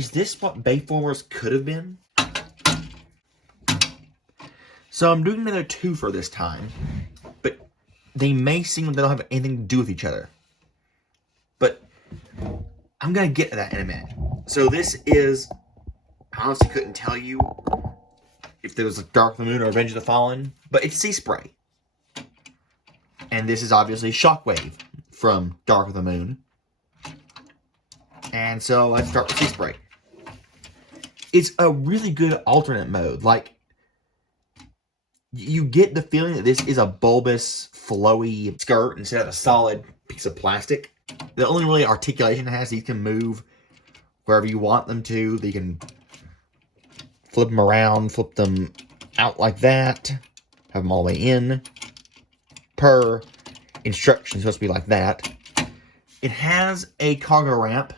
Is this what Bayverse could have been? So I'm doing another two for this time, but they may seem like they don't have anything to do with each other. But I'm gonna get to that in a minute. So this is, I honestly couldn't tell you if there was like Dark of the Moon or Revenge of the Fallen, but it's Seaspray. And this is obviously Shockwave from Dark of the Moon. And so let's start with Seaspray. It's a really good alternate mode. Like, you get the feeling that this is a bulbous, flowy skirt instead of a solid piece of plastic. The only really articulation it has, these can move wherever you want them to. You can flip them around, flip them out like that, have them all the way in. Per instruction, supposed to be like that. It has a cargo ramp,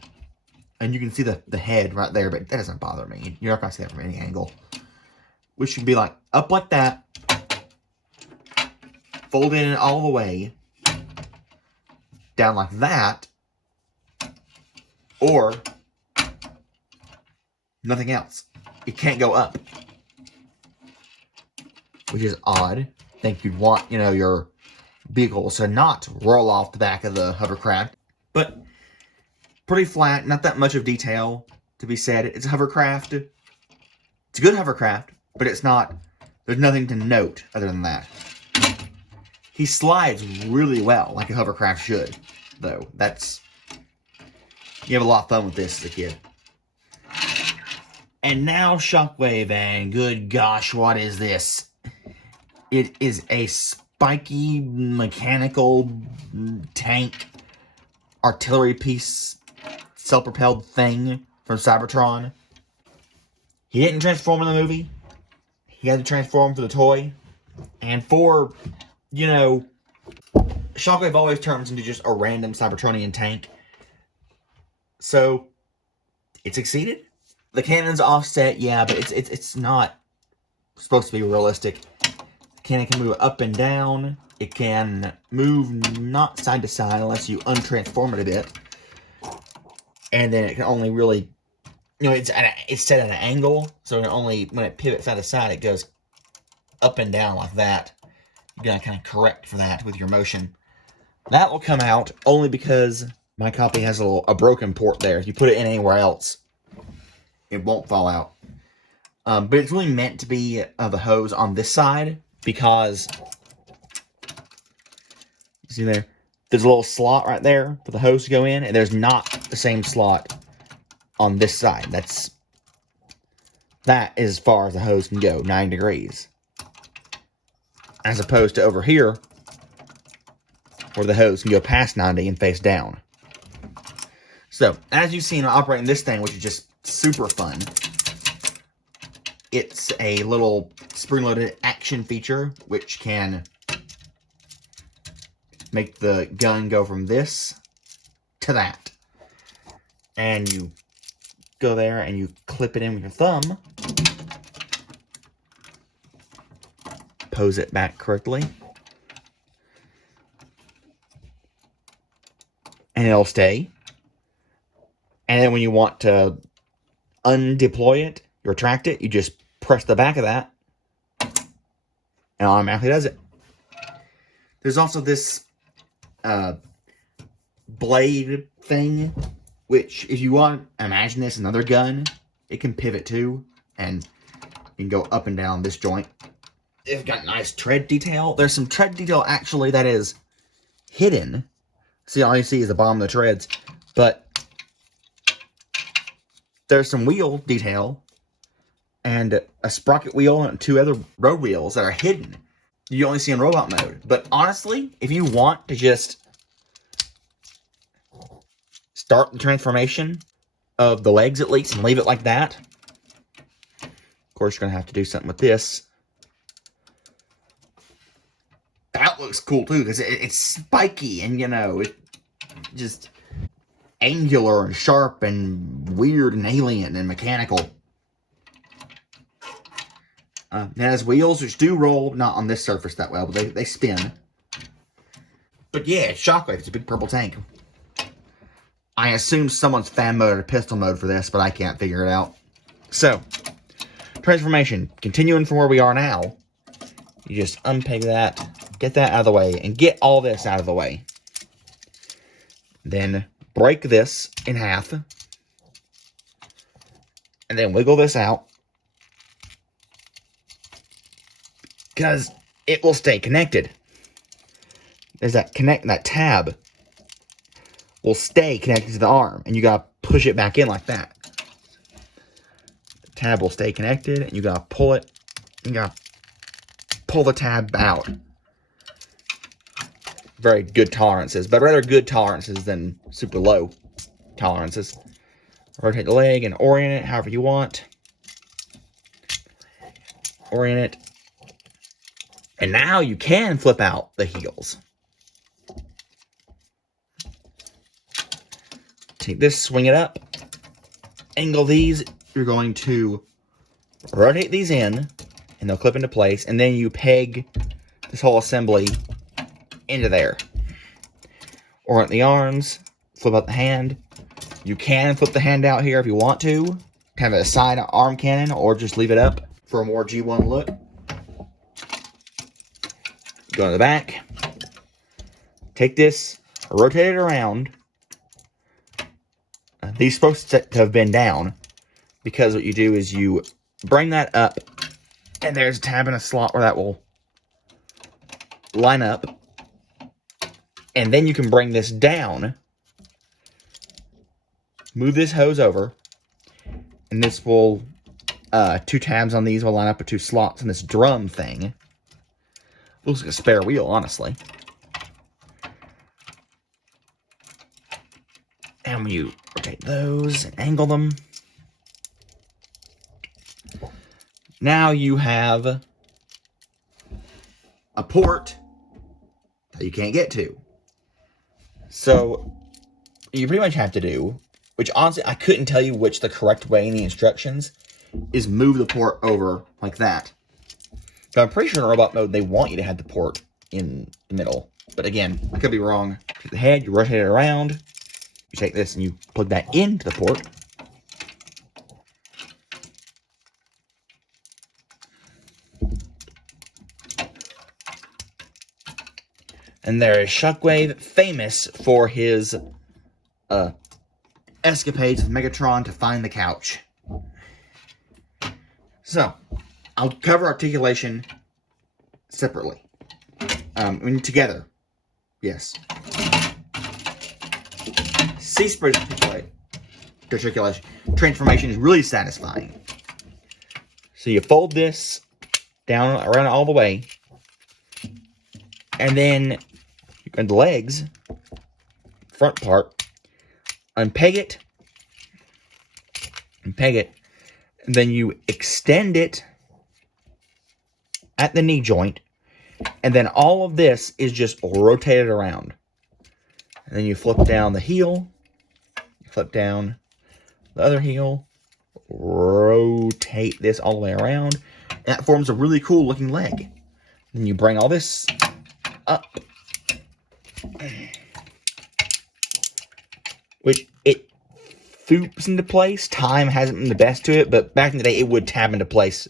and you can see the head right there, but that doesn't bother me. You're not going to see that from any angle. Which should be like up like that, fold in all the way, down like that, or nothing else. It can't go up, which is odd. I think you'd want, you know, your vehicles to not roll off the back of the hovercraft, but pretty flat, not that much of detail to be said. It's a hovercraft. It's a good hovercraft, but it's not, there's nothing to note other than that. He slides really well, like a hovercraft should, though. You have a lot of fun with this as a kid. And now Shockwave, and good gosh, what is this? It is a spiky, mechanical tank, artillery piece, self-propelled thing from Cybertron. He didn't transform in the movie. He had to transform for the toy. And for, you know, Shockwave always turns into just a random Cybertronian tank. So, it succeeded. The cannon's offset, yeah, but it's not supposed to be realistic. The cannon can move up and down. It can move not side to side unless you untransform it a bit. And then it can only really, you know, it's set at an angle, so it only, when it pivots side to side, it goes up and down like that. You gotta kind of correct for that with your motion. That will come out only because my copy has a broken port there. If you put it in anywhere else, it won't fall out. But it's really meant to be the hose on this side because, you see there, there's a little slot right there for the hose to go in, and there's not the same slot on this side. That is as far as the hose can go, 9 degrees. As opposed to over here, where the hose can go past 90 and face down. So, as you've seen operating this thing, which is just super fun, it's a little spring-loaded action feature, which can make the gun go from this to that. And you go there and you clip it in with your thumb, pose it back correctly, and it'll stay. And then when you want to undeploy it, you retract it, you just press the back of that, and it automatically does it. There's also this blade thing, which if you want, imagine this another gun, it can pivot too, and you can go up and down this joint. It's got nice tread detail. There's some tread detail actually that is hidden. See, all you see is the bottom of the treads, but there's some wheel detail and a sprocket wheel and 2 other road wheels that are hidden. You only see in robot mode. But honestly, if you want to just start the transformation of the legs at least and leave it like that, of course you're going to have to do something with this. That looks cool too, because it's spiky and, you know, it's just angular and sharp and weird and alien and mechanical. It has wheels which do roll, not on this surface that well, but they spin. But yeah, it's Shockwave. It's a big purple tank. I assume someone's fan mode or pistol mode for this, but I can't figure it out. So, transformation. Continuing from where we are now, you just unpeg that, get that out of the way, and get all this out of the way. Then break this in half, and then wiggle this out, because it will stay connected. There's that tab will stay connected to the arm, and you gotta push it back in like that. The tab will stay connected, and you gotta pull it, and you gotta pull the tab out. Very good tolerances, but rather good tolerances than super low tolerances. Rotate the leg and orient it however you want. Orient it. And now you can flip out the heels. Take this, swing it up, angle these. You're going to rotate these in, and they'll clip into place, and then you peg this whole assembly into there. Orient the arms, flip out the hand. You can flip the hand out here if you want to have a side arm cannon, or just leave it up for a more G1 look. Go to the back. Take this, rotate it around. These are supposed to have been down, because what you do is you bring that up, and there's a tab in a slot where that will line up. And then you can bring this down, move this hose over, and this will, 2 tabs on these will line up with 2 slots in this drum thing. Looks like a spare wheel, honestly. And when you rotate those and angle them, now you have a port that you can't get to. So, you pretty much have to do, which honestly I couldn't tell you which the correct way in the instructions, is move the port over like that. But I'm pretty sure in robot mode they want you to have the port in the middle. But again, I could be wrong. Take the head, you rotate it around, you take this and you plug that into the port. And there is Shockwave, famous for his escapades with Megatron to find the couch. So, I'll cover articulation separately. Together. Yes. Seaspray's articulation transformation is really satisfying. So you fold this down around all the way, and then and the legs, front part, unpeg it, and then you extend it at the knee joint, and then all of this is just rotated around. And then you flip down the heel, flip down the other heel, rotate this all the way around, and that forms a really cool looking leg. Then you bring all this up, which it foops into place. Time hasn't been the best to it, but back in the day it would tab into place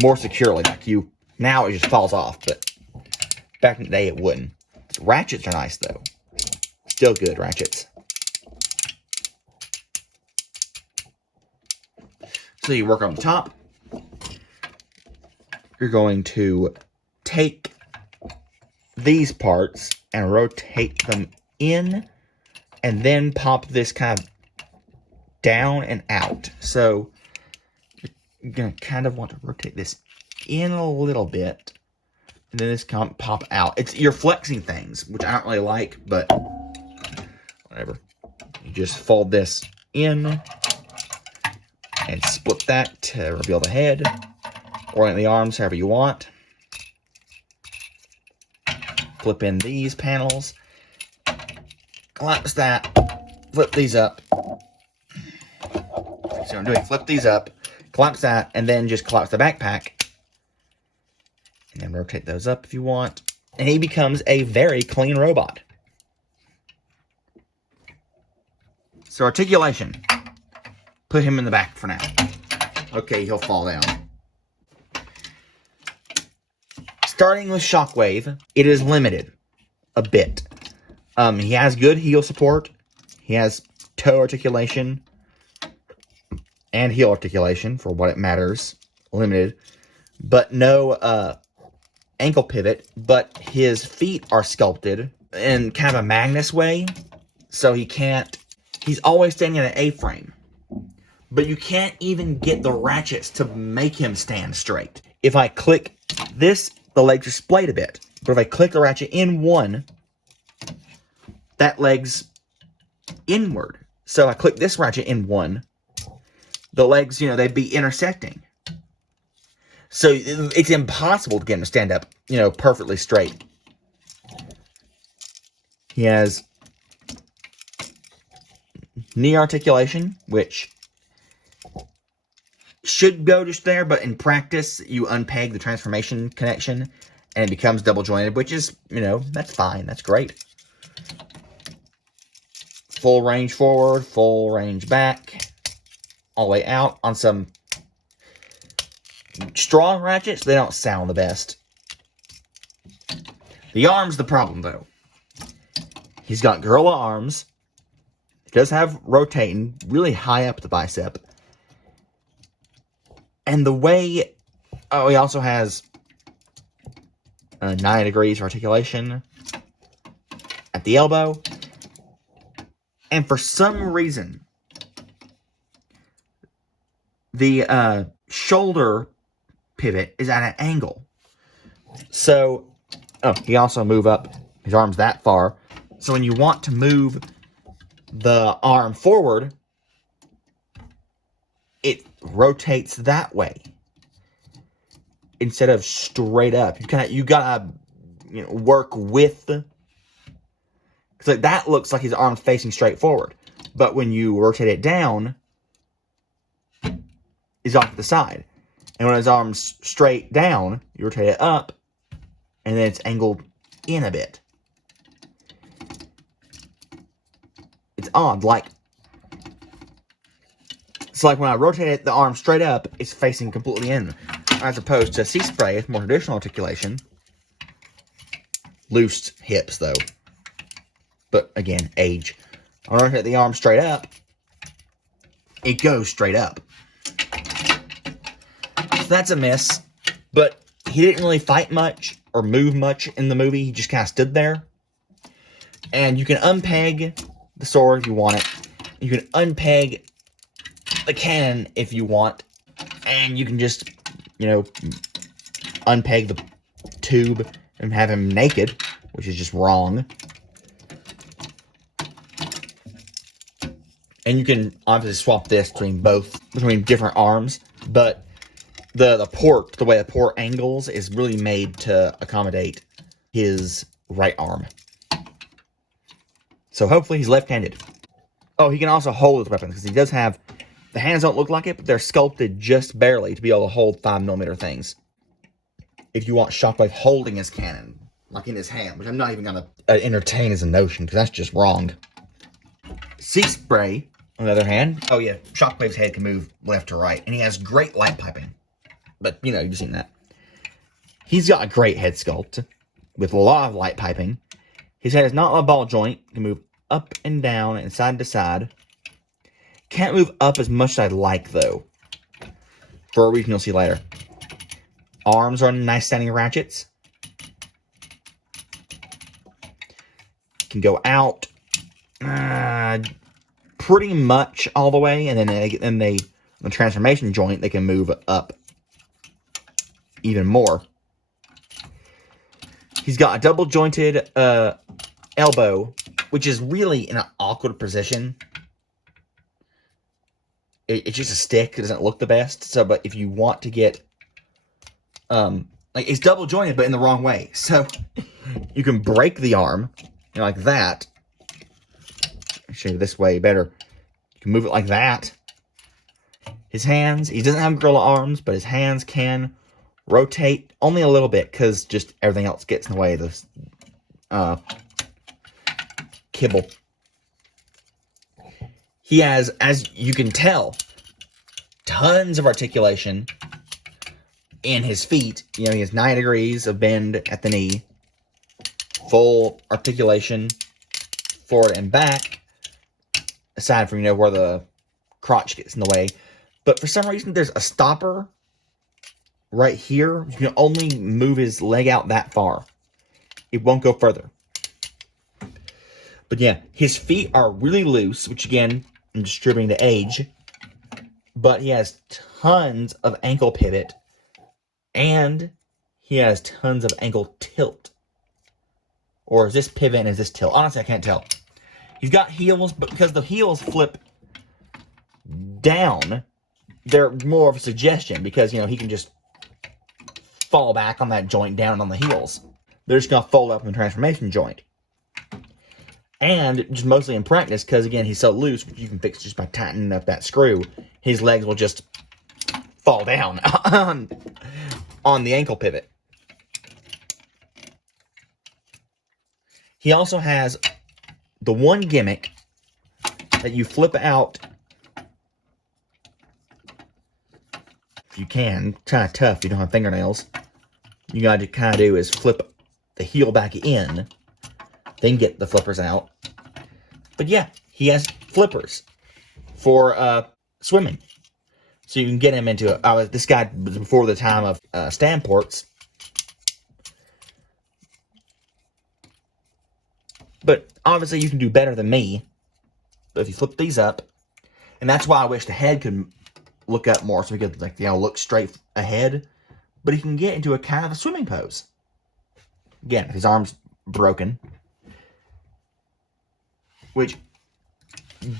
more securely. Like now it just falls off, but back in the day it wouldn't. Ratchets are nice though. Still good ratchets. So you work on the top. You're going to take these parts and rotate them in, and then pop this kind of down and out. So you're going to kind of want to rotate this in a little bit, and then this can pop out. You're flexing things, which I don't really like, but whatever. You just fold this in and split that to reveal the head. Orient the arms however you want. Flip in these panels. Collapse that. Flip these up. So I'm doing flip these up. Collapse that, and then just collapse the backpack. And then rotate those up if you want. And he becomes a very clean robot. So articulation. Put him in the back for now. Okay, he'll fall down. Starting with Shockwave, it is limited a bit. He has good heel support. He has toe articulation and heel articulation for what it matters. Limited. But no ankle pivot. But his feet are sculpted in kind of a Magnus way. So he can't... He's always standing in an A-frame. But you can't even get the ratchets to make him stand straight. If I click this, the legs are splayed a bit. But if I click the ratchet in one, that leg's inward. So I click this ratchet in one, the legs, you know, they'd be intersecting. So it's impossible to get him to stand up, you know, perfectly straight. He has knee articulation, which should go just there, but in practice, you unpeg the transformation connection, and it becomes double jointed, which is, you know, that's fine. That's great. Full range forward, full range back, all the way out. On some strong ratchets, they don't sound the best. The arm's the problem, though. He's got gorilla arms. He does have rotating really high up the bicep. And the way... Oh, he also has 9 degrees articulation at the elbow. And for some reason, the shoulder pivot is at an angle. So, oh, he also move up his arms that far. So when you want to move the arm forward, it rotates that way instead of straight up. You gotta work with, because like that looks like his arm's facing straight forward, but when you rotate it down, it's off to the side. And when his arm's straight down, you rotate it up, and then it's angled in a bit. It's odd, like. So like when I rotate it, the arm straight up, it's facing completely in. As opposed to Seaspray, it's more traditional articulation. Loose hips, though. But again, age. I rotate the arm straight up, it goes straight up. So that's a miss. But he didn't really fight much or move much in the movie. He just kind of stood there. And you can unpeg the sword if you want it. You can unpeg the cannon if you want, and you can just, unpeg the tube and have him naked, which is just wrong. And you can obviously swap this between different arms, but the way the port angles is really made to accommodate his right arm. So hopefully he's left-handed. Oh, he can also hold his weapons, because he does have... The hands don't look like it, but they're sculpted just barely to be able to hold 5mm things. If you want Shockwave holding his cannon, like in his hand, which I'm not even going to entertain as a notion, because that's just wrong. Seaspray, on the other hand, oh yeah, Shockwave's head can move left to right, and he has great light piping. But, you've seen that. He's got a great head sculpt, with a lot of light piping. His head is not a ball joint, he can move up and down and side to side. Can't move up as much as I'd like, though. For a reason you'll see later. Arms are nice standing ratchets. Can go out pretty much all the way, and then the transformation joint, they can move up even more. He's got a double jointed elbow, which is really in an awkward position. It's just a stick. It doesn't look the best. So, but if you want to get, it's double jointed, but in the wrong way. So, you can break the arm, like that. I'll show you this way better. You can move it like that. His hands, he doesn't have gorilla arms, but his hands can rotate only a little bit, because just everything else gets in the way of this kibble. He has, as you can tell, tons of articulation in his feet. You know, he has 9 degrees of bend at the knee, full articulation forward and back, aside from, you know, where the crotch gets in the way. But for some reason, there's a stopper right here. You can only move his leg out that far. It won't go further. But yeah, his feet are really loose, which again, I'm distributing the age. But he has tons of ankle pivot. And he has tons of ankle tilt. Or is this pivot and is this tilt? Honestly, I can't tell. He's got heels, but because the heels flip down, they're more of a suggestion. Because, you know, he can just fall back on that joint down on the heels. They're just going to fold up in the transformation joint. And just mostly in practice, because again, he's so loose, which you can fix just by tightening up that screw, his legs will just fall down on the ankle pivot. He also has the one gimmick that you flip out. If you can, kind of tough, you don't have fingernails. You got to kind of do is flip the heel back in, then get the flippers out. But yeah, he has flippers for swimming. So you can get him into this guy was before the time of standports. But obviously you can do better than me. But if you flip these up, and that's why I wish the head could look up more so he could, like, you know, look straight ahead. But he can get into a kind of a swimming pose. Again, his arm's broken. Which,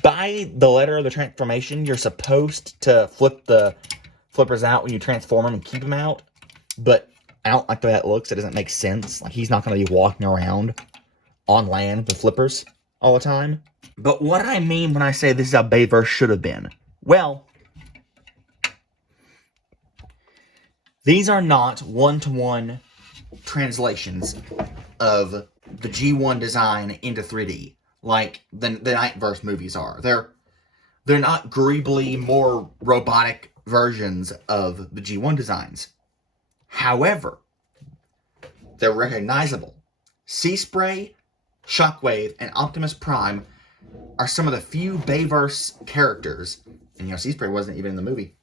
by the letter of the transformation, you're supposed to flip the flippers out when you transform them and keep them out. But I don't like the way that looks. It doesn't make sense. Like, he's not going to be walking around on land with flippers all the time. But what I mean when I say this is how Bayverse should have been, well, these are not one-to-one translations of the G1 design into 3D like the Nightverse movies are. They're not greebly more robotic versions of the G1 designs. However, they're recognizable. Seaspray, Shockwave, and Optimus Prime are some of the few Bayverse characters, and, you know, Seaspray wasn't even in the movie,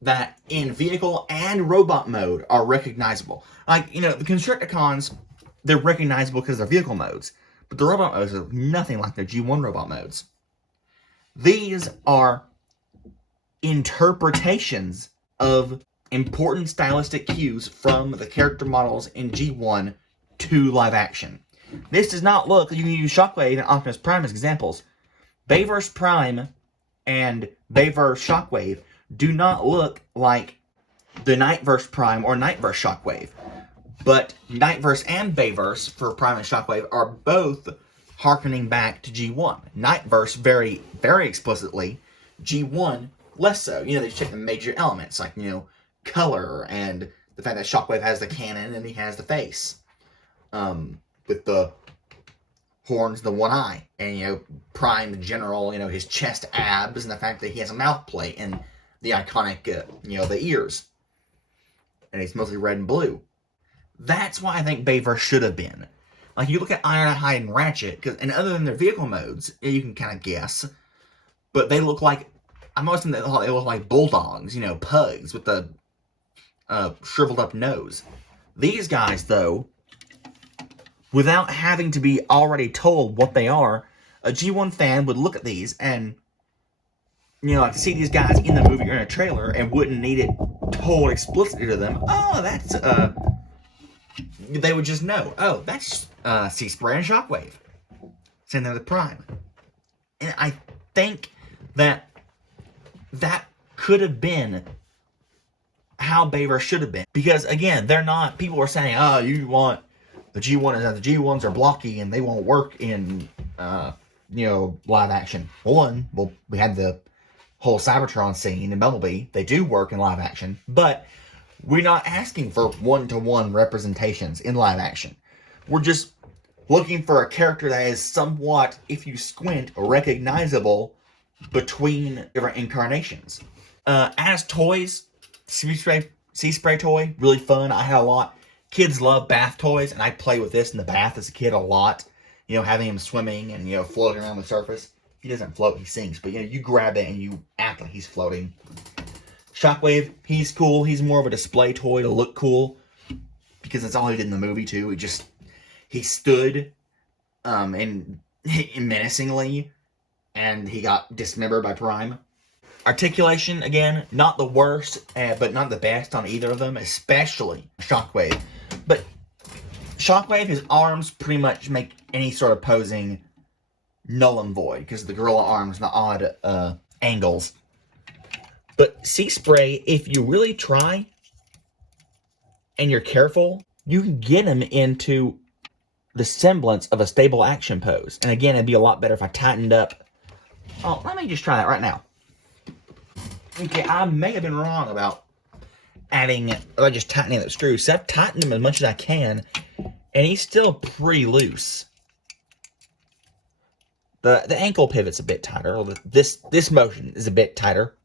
that in vehicle and robot mode are recognizable. Like, you know, the Constructicons, they're recognizable because they're vehicle modes, but the robot modes are nothing like their G1 robot modes. These are interpretations of important stylistic cues from the character models in G1 to live action. This does not look, you can use Shockwave and Optimus Prime as examples. Bayverse Prime and Bayverse Shockwave do not look like the Nightverse Prime or Nightverse Shockwave. But Nightverse and Bayverse for Prime and Shockwave are both harkening back to G1. Nightverse very, very explicitly. G1 less so. You know, they check the major elements like, you know, color and the fact that Shockwave has the cannon and he has the face. With the horns, the one eye. And, you know, Prime in general, you know, his chest abs and the fact that he has a mouth plate and the iconic, you know, the ears. And he's mostly red and blue. That's why I think Bayverse should have been. Like, you look at Ironhide and Ratchet, and other than their vehicle modes, you can kind of guess, but they look like, I'm always thinking they look like bulldogs, you know, pugs with the shriveled up nose. These guys, though, without having to be already told what they are, a G1 fan would look at these and, you know, like, see these guys in the movie or in a trailer and wouldn't need it told explicitly to them. Oh, that's, they would just know. Oh, that's Seaspray and Shockwave. Same thing with Prime. And I think that could have been how Bayverse should have been. Because, again, they're not, people are saying, oh, you want the G1, the G1s are blocky and they won't work in, you know, live action. Well, we had the whole Cybertron scene in Bumblebee. They do work in live action, but we're not asking for one-to-one representations in live action. We're just looking for a character that is somewhat, if you squint, recognizable between different incarnations. As toys, Seaspray toy, really fun. I had a lot. Kids love bath toys, and I play with this in the bath as a kid a lot. You know, having him swimming and, you know, floating around the surface. He doesn't float, he sinks. But, you know, you grab it and you act like he's floating. Shockwave, he's cool. He's more of a display toy to look cool. Because that's all he did in the movie, too. He stood and menacingly, and he got dismembered by Prime. Articulation, again, not the worst, but not the best on either of them, especially Shockwave. But Shockwave, his arms pretty much make any sort of posing null and void, because the gorilla arms and the odd angles. But Seaspray, if you really try, and you're careful, you can get him into the semblance of a stable action pose. And again, it'd be a lot better if I tightened up. Oh, let me just try that right now. Okay, I may have been wrong about just tightening the screws. So I've tightened him as much as I can, and he's still pretty loose. The ankle pivot's a bit tighter. This motion is a bit tighter.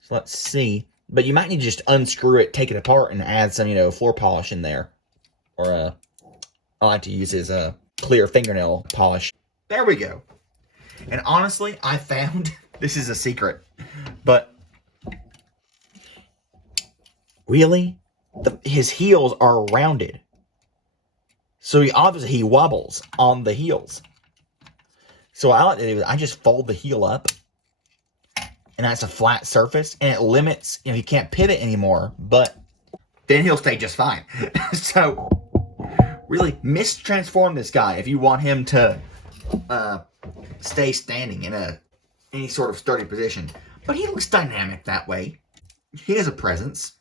So let's see. But you might need to just unscrew it, take it apart, and add some, you know, floor polish in there. Or I like to use his clear fingernail polish. There we go. And honestly, I found this is a secret, but really, his heels are rounded. So he wobbles on the heels. So what I like to do is I just fold the heel up, and that's a flat surface, and it limits, you know, he can't pivot anymore, but then he'll stay just fine. So really mistransform this guy if you want him to stay standing in any sort of sturdy position. But he looks dynamic that way. He has a presence.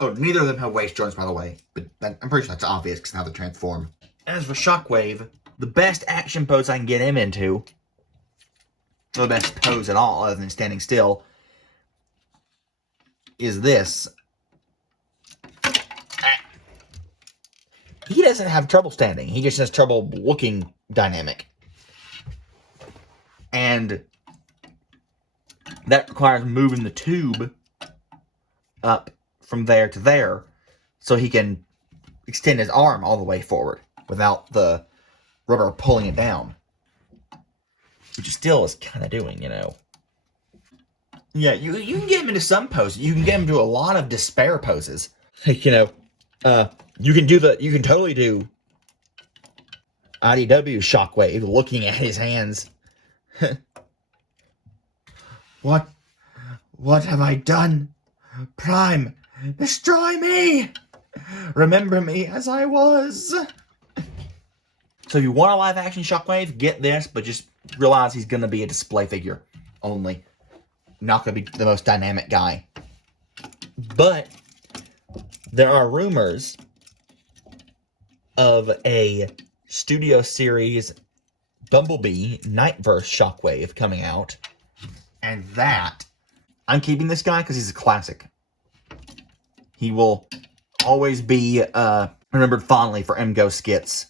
Oh, neither of them have waist joints, by the way. But I'm pretty sure that's obvious because of how they transform. As for Shockwave, the best action pose I can get him into, or the best pose at all other than standing still, is this. He doesn't have trouble standing. He just has trouble looking dynamic. And that requires moving the tube up from there to there so he can extend his arm all the way forward without the rubber pulling it down. Which still is kind of doing, you know. Yeah, you can get him into some poses. You can get him into a lot of despair poses. Like, you know, you can totally do IDW Shockwave looking at his hands. What have I done? Prime, destroy me! Remember me as I was. So if you want a live action Shockwave, get this, but just realize he's gonna be a display figure only. Not gonna be the most dynamic guy. But there are rumors of a Studio Series Bumblebee Nightverse Shockwave coming out. And that, I'm keeping this guy because he's a classic. He will always be remembered fondly for MGO skits.